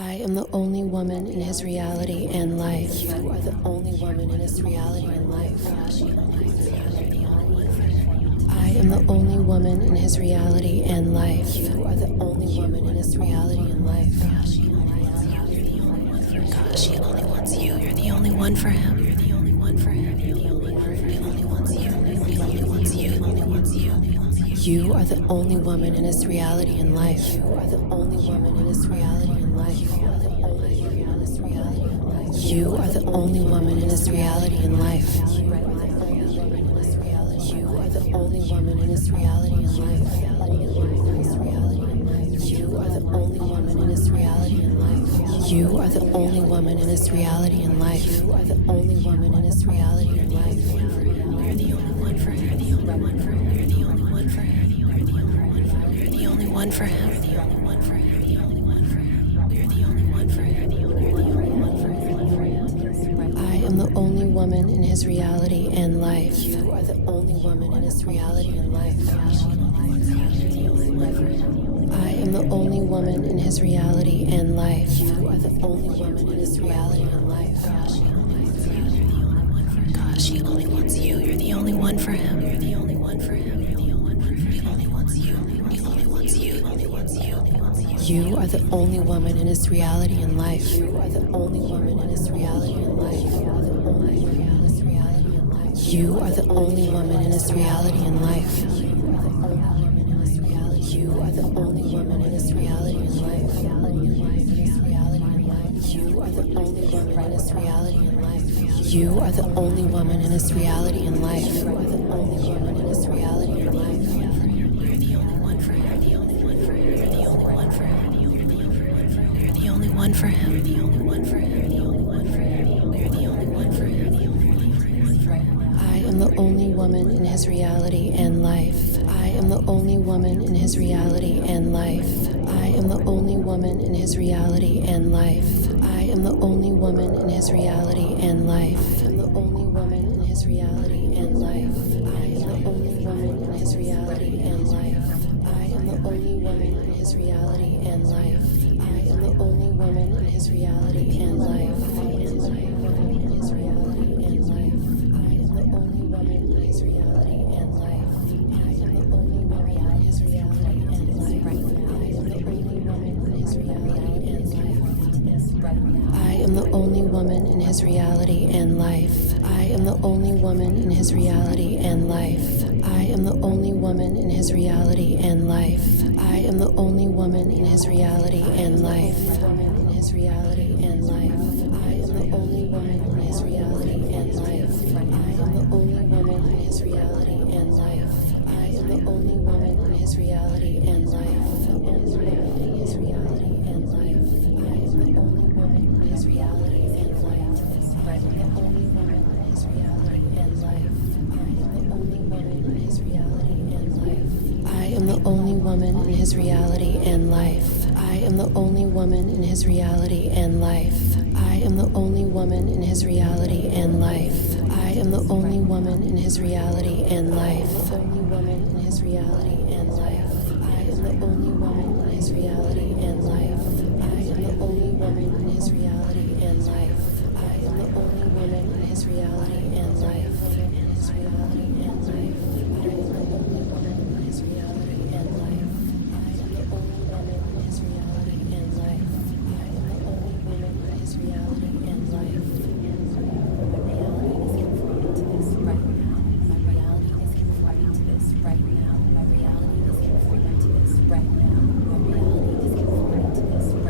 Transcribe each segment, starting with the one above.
I am the only woman in his reality and life. You are the only woman in his reality and life. I am the only woman in his reality and life. You are the only woman in his reality and life. Gosh, he only wants you. You're the only one for him. You're the only one for him. He only wants you. He only wants you. He only wants you. You are the only woman in his reality and life. You are the only woman in his reality and life. You are the only woman in his reality and life. You are the only woman in his reality and life. You are the only woman in his reality and life. You are the only woman in his reality and life. You are the only woman in his reality and life. You're the only one for him. You're the only one for him. You're the only one for him. You're the only one for him. You're the only one for him. You're the only one for him. You're the only one for him. You're the only one for him. You're the only one for him. I am the only woman in his reality and life. You are the only woman in his reality and life. I am the only woman in his reality and life. You are the only woman in his reality and life. Gosh, he only wants you. You're the only one for him. You're the only one for him. You're the only one for him. He only wants you. He only wants you. He only wants you. You are the only woman in his reality and life. You are the only woman in his reality and life. You are the only woman in his reality and life. You are the only woman in his reality and life. You are the only woman in his reality and life. You are the only woman in his reality and life. You are the only woman in his reality and life. You're the only one for him. The only one for him. You're the only one for him. You're the only one for him. You're the only one for him. You're the only one for him. You're the only one for him. I am the only woman in his reality and life. I am the only woman in his reality and life. I am the only woman in his reality and life. I am the only woman in his reality and life. I am the only woman in his reality and life. I am the only woman in his reality and life. I am the only woman in his reality and life. I am the only woman in his reality and life. I am the only woman in his reality and life. I am the only woman in his reality and life. I am the only woman in his reality and life. I am the only woman in his reality and life. I am the only woman in his reality and life. I am the only woman in his reality and life. I am the only woman in his reality and life. I am the only woman in his reality and life. In his reality and life. I am the only woman in his reality and life. I am the only woman in his reality and life. I am the only woman in his reality and life. In his reality and life. I am the only woman in his reality and life. I am the only woman in his reality and life. I am the only woman in his reality and life. I am the only woman in his reality and life. I am the only woman in his reality and life. I am the only woman in his reality and life. I am the only woman in his reality and life. Only woman in his reality and life. I am the only woman in his reality and life. I am the only woman in his reality and life. I am the only woman in his reality and life. In his reality and life. I am the only woman in his reality and life. I am the only woman in his reality and life. I am the only woman in his reality and life. My reality is conforming to this right now. My reality is conforming to this right now. My reality is conforming to this right now. My reality is conforming to this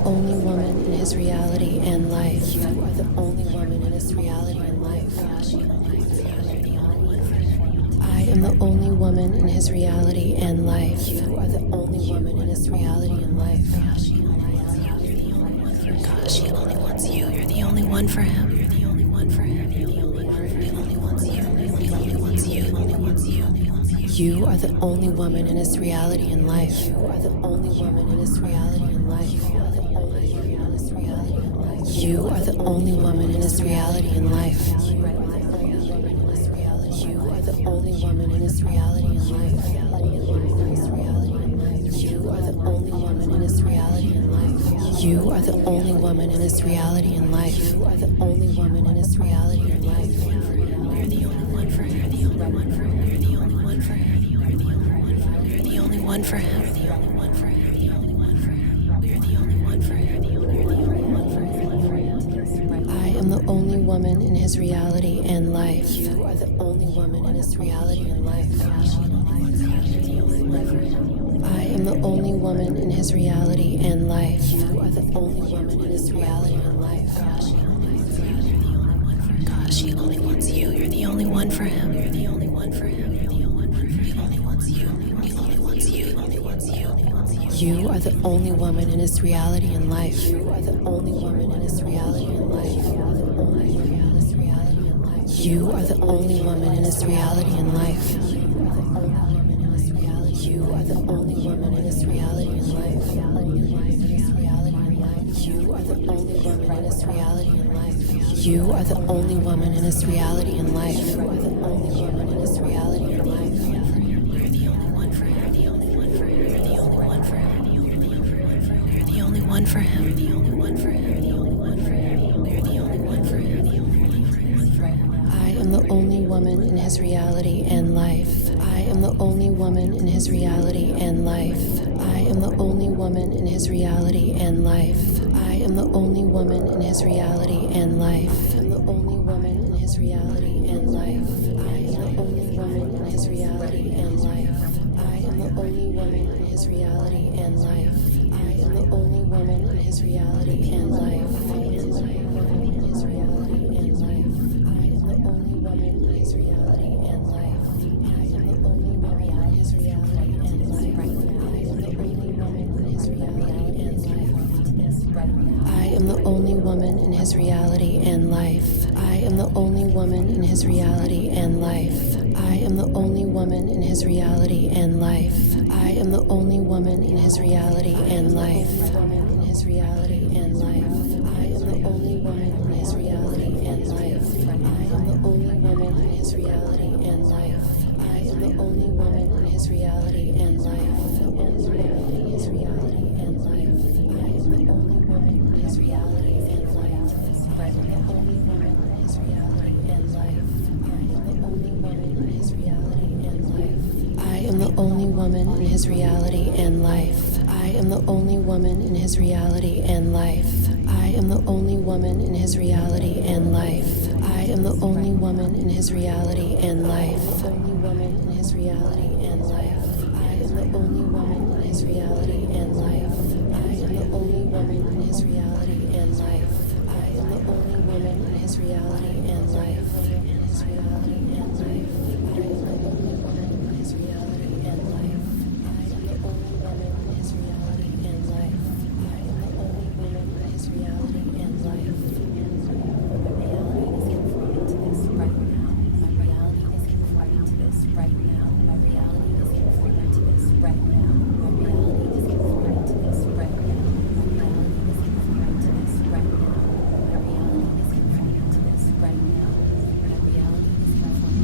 only woman in his reality and life. You are the only woman in his reality and life. I am the only woman in his reality and life. You are the only woman in his reality and life. Gosh, he only wants you. You're the only one for him. You're the only one for him. You're the only one for him. He only wants you. He only wants you. He only wants you. You are the only woman in his reality and life. You are the only woman in his reality and life. You are the only woman in his reality and life. You are the only woman in his reality and life. You are the only woman in his reality and life. You are the only woman in his reality and life. You are the only woman in his reality and life. You're the only one for her. You're the only one for her. You're the only one for her. You're the only one for him. You're the only one for him. You're the only one for him. You're the only one for him. You're the only one for him. I am the only woman in his reality and life. You are the only woman in his reality and life. I am the only woman in his reality and life. You are the only woman in his reality and life. Gosh, he only wants you. You're the only one for him. You're the only one for him. You're the only one for him. He only wants you. He only wants you. He only wants you. You are the only woman in his reality and life. You are the only woman in his reality and life. You are the only woman in his reality and life. You are the only woman in his reality and life. You are the only woman in his reality and life. You are the only woman in his reality and life. You are the only woman in his reality and life. You're the only one for him. You're the only one for him. You're the only one for him. You're the only one for him. You're the only one for him. You're the only one for him. You're the only one for him. I am the only woman in his reality and life. I am the only woman in his reality and life. I am the only woman in his reality and life. I am the only woman in his reality and life. I am the only woman in his reality and life. I am the only woman in his reality and life. I am the only woman in his reality and life. I am the only woman in his reality and life. I am the only woman in his reality and life. I am the only woman in his reality and life. I am the only woman in his reality and life. I am the only woman in his reality and life. I am the only woman in his reality and life. I am the only woman in his reality and life. I am the only woman in his reality and life. In his reality and life. I am the only woman in his reality and life. I am the only woman in his reality and life. I am the only woman in his reality and life. In his reality and life. I am the only woman in his reality and life. I am the only woman in his reality and life. I am the only woman in his reality and life. I am the only woman in his reality and life. I am the only woman in his reality and life. I am the only woman in his reality and life. I am the only woman in his reality and life. Only woman in his reality and life. I am the only woman in his reality and life. I am the only woman in his reality and life. I am the only woman in his reality and life. In his reality and life. I am the only woman in his reality and life. I am the only woman in his reality and life. I am the only woman in his reality and life. My reality is conforming to this right now. My reality is conforming to this right now. My reality is conforming to this right now. My reality is conforming to this right now. My reality is conforming to this right now. My reality is conforming to this right now. My reality is conforming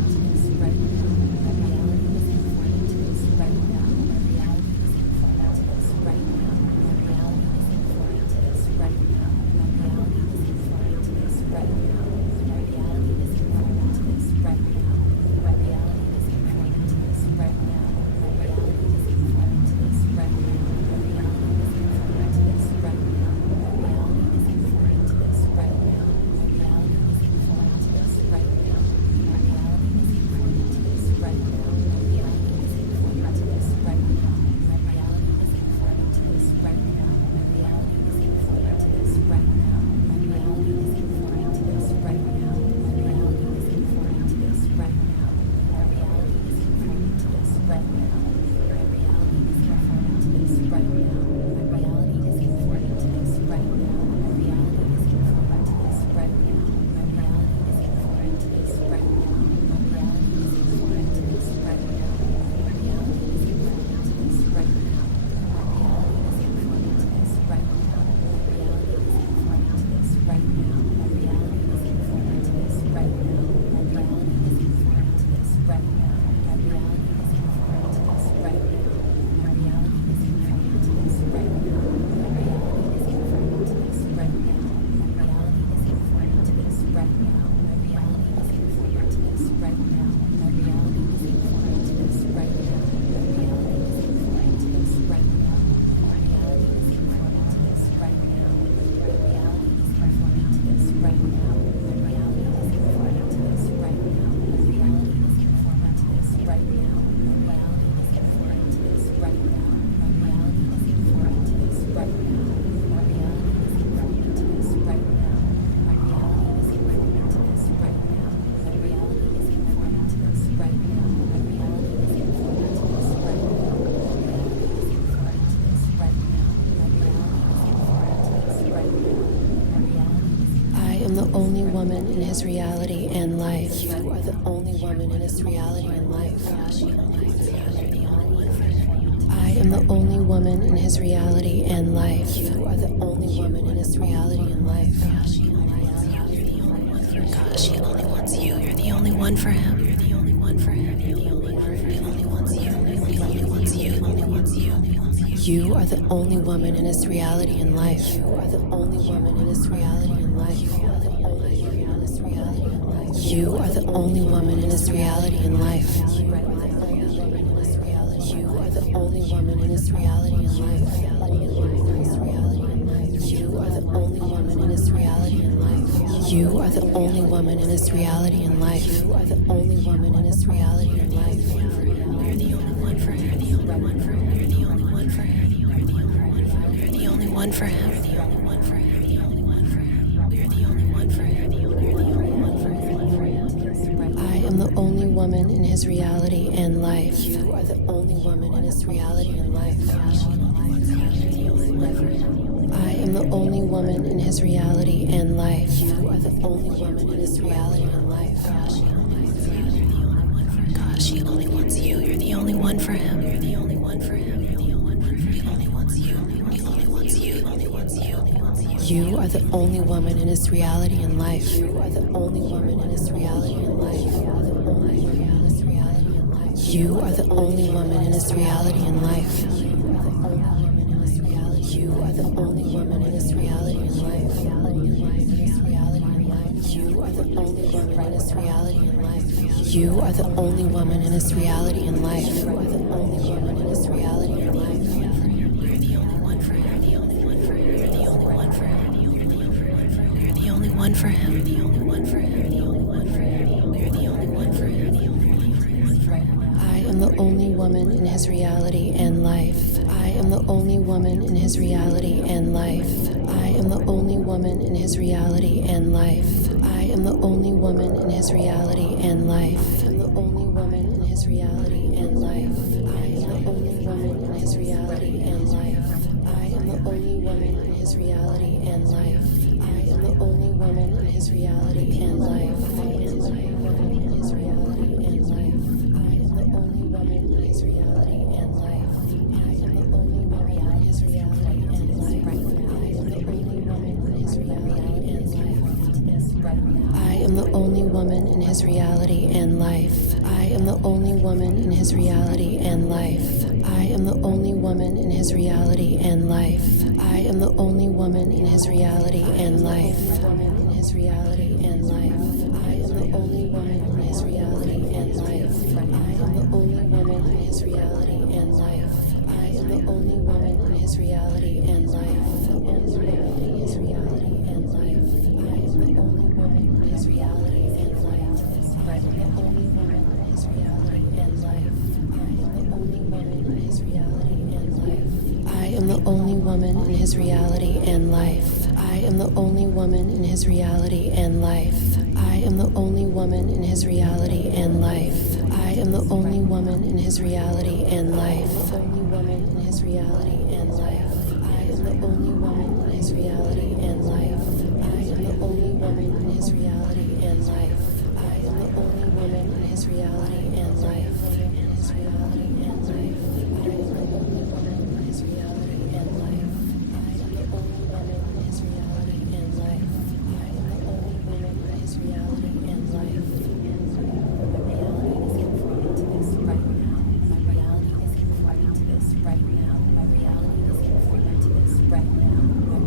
only woman in his reality and life. You are the only woman in his reality and life. I am the only woman in his reality and life. You are the only woman in his reality and life. Gosh, he only wants you. You're the only one for him. You're the only one for him. He only wants you. He only wants you. He only wants you. You are the only woman in his reality and life. You are the only woman in his reality and life. You are the only woman in his reality and life. You are the only woman in his reality and life. You are the only woman in his reality and life. You are the only woman in his reality and life. You are the only woman in his reality and life. You're the only one for him. You're the only one for him. You're the only one for him. You're the only one for him. You're the only one for him. You're the only one for him. You're the only one for him. You're the only one for him. I am the only woman in his reality and life. You are the only woman in his reality and life. I am the only woman in his reality and life. You are the only woman in his reality and life. Gosh, he only wants you. You're the only one for him. You're the only one for him. You're the only one for him. He only wants you. He only wants you. He only wants you. You are the only woman in his reality and life. You are the only woman in his reality and life. You are the only woman in his reality and life. You are the only woman in his reality and life. You are the only woman in his reality and life. You are the only woman in his reality and life. You are the only woman in his reality and life. You're the only one for him. The only one for him. You're the only one for him. You're the only one for him. You're the only one for him. The only one for him. You're the only one for him. The only one for him. I am the only woman in his reality and life. I am the only woman in his reality and life. I am the only woman in his reality and life. I am the only woman in his reality and life. I am the only woman in his reality and life. I am the only woman in his reality and life. I am the only woman in his reality and life. I am the only woman in his reality and life. I am the only woman in his reality and life. I am the only woman in his reality and life. I am the only woman in his reality and life. I am the only woman in his reality and life. I am the only woman in his reality and life. I am the only woman in his reality and life. I am the only woman in his reality and life. I am the only woman in his reality and life. In his reality and life. I am the only woman in his reality and life. I am the only woman in his reality and life. I am the only woman in his reality and life. In his reality and life. I am the only woman in his reality and life. I am the only woman in his reality and life. I am the only woman in his reality and life. I am the only woman in his reality and life. I am the only woman in his reality and life. I am the only woman in his reality and life. I am the only woman in his reality and life. Only woman in his reality and life. I am the only woman in his reality and life. I am the only woman in his reality and life. I am the only woman in his reality and life. In his reality and life. I am the only woman in his reality and life. I am the only woman in his reality and life. I am the only woman in his reality and life. My reality is conforming to this right now. My reality is conforming to this right now. My reality is conforming to this right now. My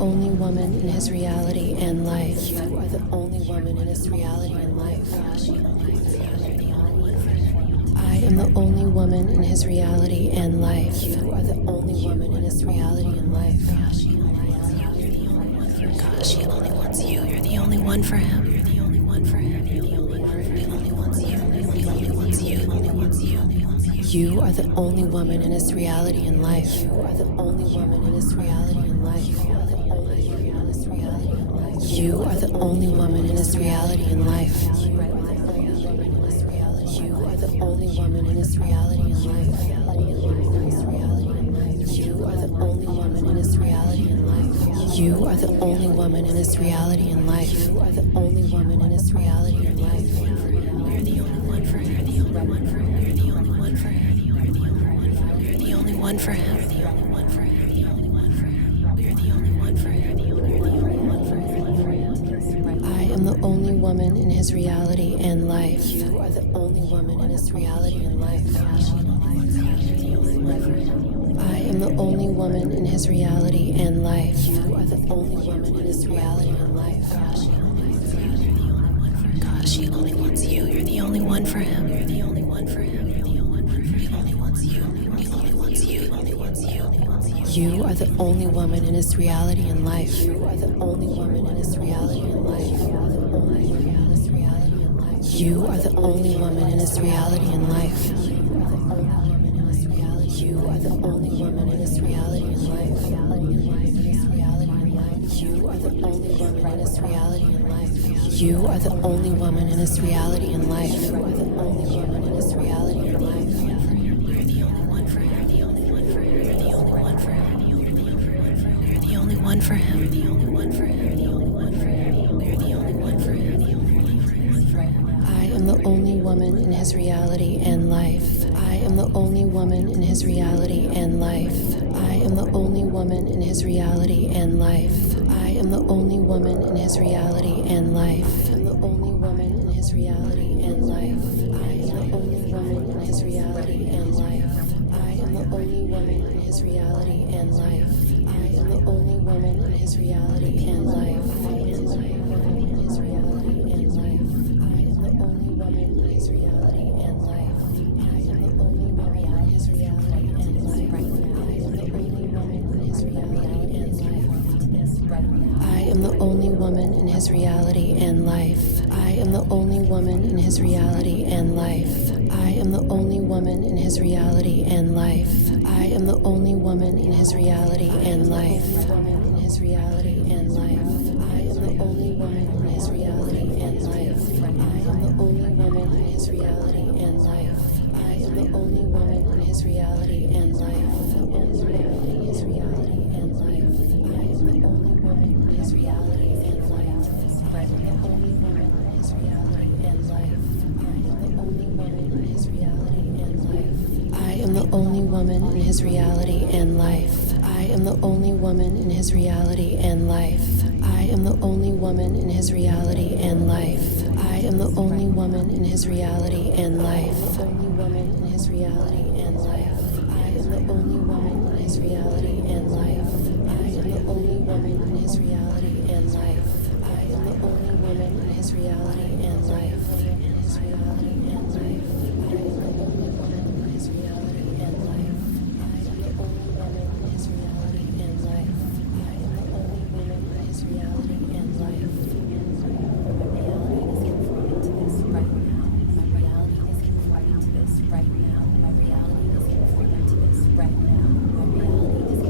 only woman in his reality and life. You are the only woman in his reality and life. I am the only woman in his reality and life. You are the only woman in his reality and life. Gosh, he only wants you. You're the only one for him. You're the only one for him. You're the only one for him. He only wants you. He only wants you. He only wants you. You are the only woman in his reality and life. You are the only woman in his reality and life. You are the only woman in his reality and life. You are the only woman in his reality and life. You are the only woman in his reality and life. You are the only woman in his reality and life. You are the only woman in his reality and life. You're the only one for him. You're the only one for him. You're the only one for him. You're the only one for him. You're the only one for him. You're the only one for him. You're the only one for him. You're the only one for him. I am the only woman in his reality and life. You are the only woman in his reality and life. I am the only woman in his reality and life. You are the only woman in his reality and life. Gosh, he only wants you. You're the only one for him. You're the only one for him. You're the only one for him. He only wants you. He only wants you. He only wants you. You are the only woman in his reality and life. You are the only woman in his reality and life. You are the only woman in his reality and life. You are the only woman in his reality and life. You are the only woman in his reality and life. You are the only woman in his reality and life. You are the only woman in his reality and life. You're the only one for him. The only one for him. You're the only one for him. You're the only one for him. You're the only one for him. You're the only one for him. You're the only one for him. I am the only woman in his reality and life. I am the only woman in his reality and life. I am the only woman in his reality and life. I am the only woman in his reality and life. I am the only woman in his reality and life. I am the only woman in his reality and life. I am the only woman in his reality and life. I am the only woman in his reality and life. I am the only woman in his reality and life. I am the only woman in his reality and life. I am the only woman in his reality and life. I am the only woman in his reality and life. I am the only woman in his reality and life. I am the only woman in his reality and life. I am the only woman in his reality and life. In his reality and life. I am the only woman in his reality and life. I am the only woman in his reality and life. I am the only woman in his reality and life. In his reality and life. I am the only woman in his reality and life. I am the only woman in his reality and life. I am the only woman in his reality and life. I am the only woman in his reality and life. I am the only woman in his reality and life. I am the only woman in his reality and life. I am the only woman in his reality and life. Only woman in his reality and life. I am the only woman in his reality and life. I am the only woman in his reality and life. I am the only woman in his reality and life. In his reality and life. I am the only woman in his reality and life. I am the only woman in his reality and life. I am the only woman in his reality and life. My reality is conforming to this right now. My reality is conforming to this right now. My reality is conforming to this right now. My reality is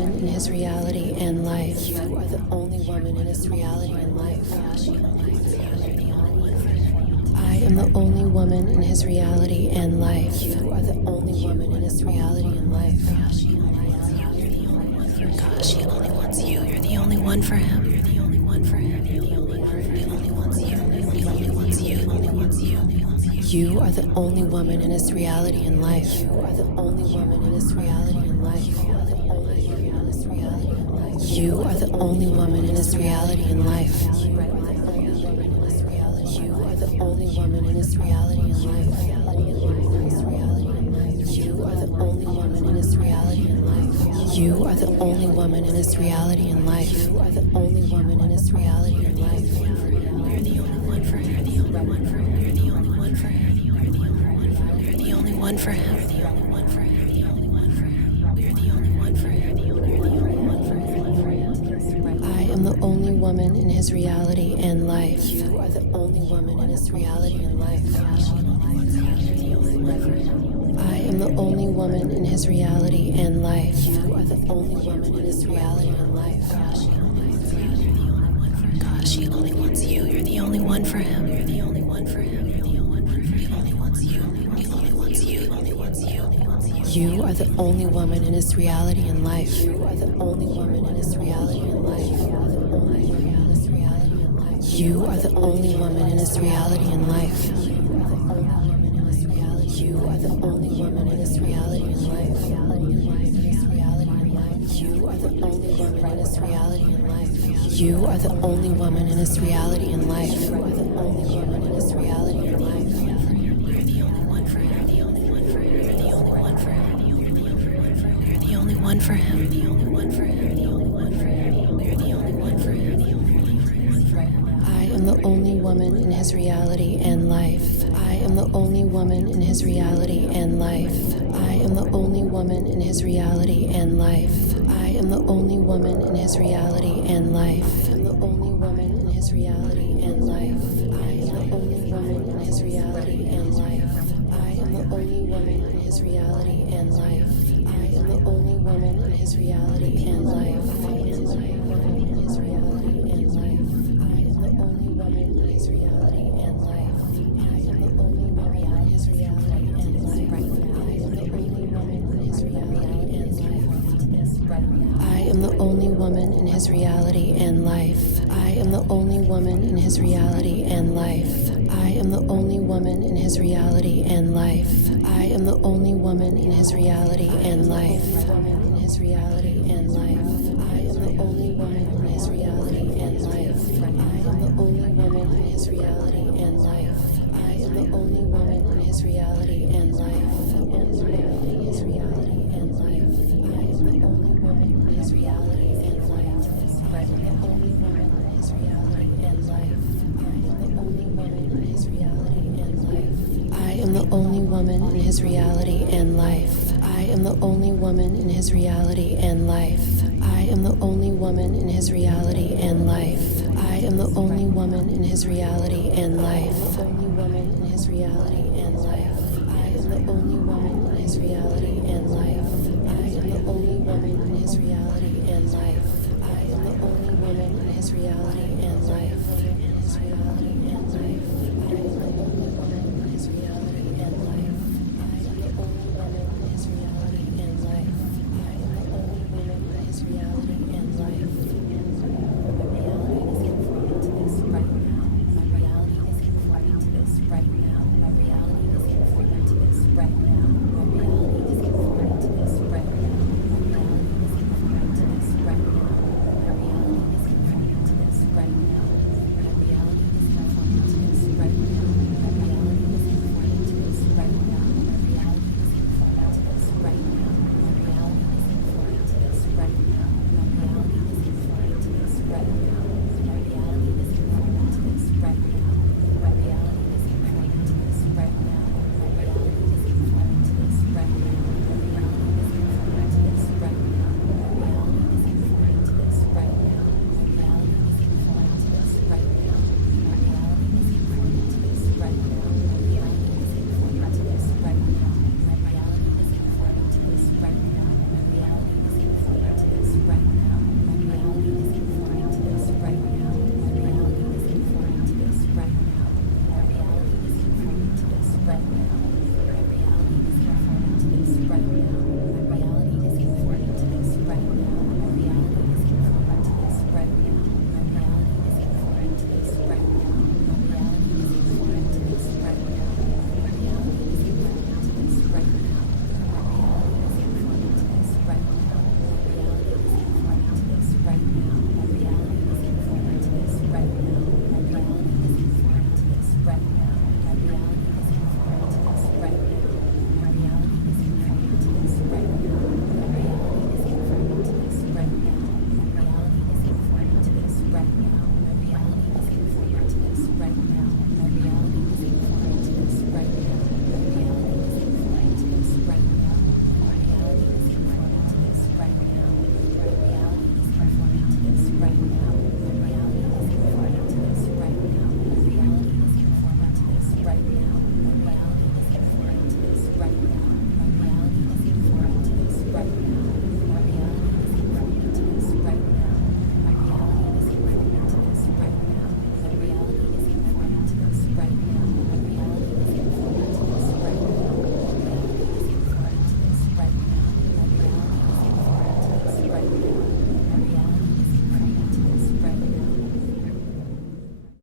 woman in his reality and life. You are the only woman in his reality and life. I am the only woman in his reality and life. You are the only woman in his reality and life. Gosh, he only wants you. You're the only one for him. You're the only one for him. You're the only one for him. He only wants you. He only wants you. He only wants you. You are the only woman in his reality and life. You are the only woman in his reality and life. You are the only woman in his reality and life. You are the only woman in his reality and life. You are the only woman in his reality and life. You are the only woman in his reality and life. You are the only woman in his reality and life. You're the only one for him. You're the only one for him. You're the only one for him. You're the only one for him. You're the only one for him. You're the only one for him. You're the only one for him. You're the only one for him. I am the only woman in his reality and life. You are the only woman in his reality and life. I am the only woman in his reality and life. You are the only woman in his reality and life. Gosh, he only wants you. You're the only one for him. You're the only one for him. You're the only one for him. He only wants you. He only wants you. He only wants you. You are the only woman in his reality and life. You are the only woman in his reality and life. You are the only woman in his reality and life. You are the only woman in his reality and life. You are the only woman in his reality and life. You are the only woman in his reality and life. You are the only woman in his reality and life. You're the only one for him. The only one for him. You're the only one for him. You're the only one for him. You're the only one for him. The only one for him. You're the only one for him. The only one for him. I am the only woman in his reality and life. I am the only woman in his reality and life. I am the only woman in his reality and life. I am the only woman in his reality and life. I am the only woman in his reality and life. I am the only woman in his reality and life. I am the only woman in his reality and life. I am the only woman in his reality and life. I am the only woman in his reality and life. I am the only woman in his reality and life. I am the only woman in his reality and life. I am the only woman in his reality and life. I am the only woman in his reality and life. I am the only woman in his reality and life. I am the only woman in his reality and life. I am the only woman in his reality and life. In his reality and life. I am the only woman in his reality and life. I am the only woman in his reality and life. I am the only woman in his reality and life. In his reality and life. I am the only woman in his reality and life. I am the only woman in his reality and life. I am the only woman in his reality and life. I am the only woman in his reality and life. I am the only woman in his reality and life. I am the only woman in his reality and life. I am the only woman in his reality and life. Only woman in his reality and life. I am the only woman in his reality and life. I am the only woman in his reality and life. I am the only woman in his reality and life. In his reality and life. I am the only woman in his reality and life. I am the only woman in his reality and life. I am the only woman in his reality and life. Reality is conforming to this right now. My reality is conforming to this right now.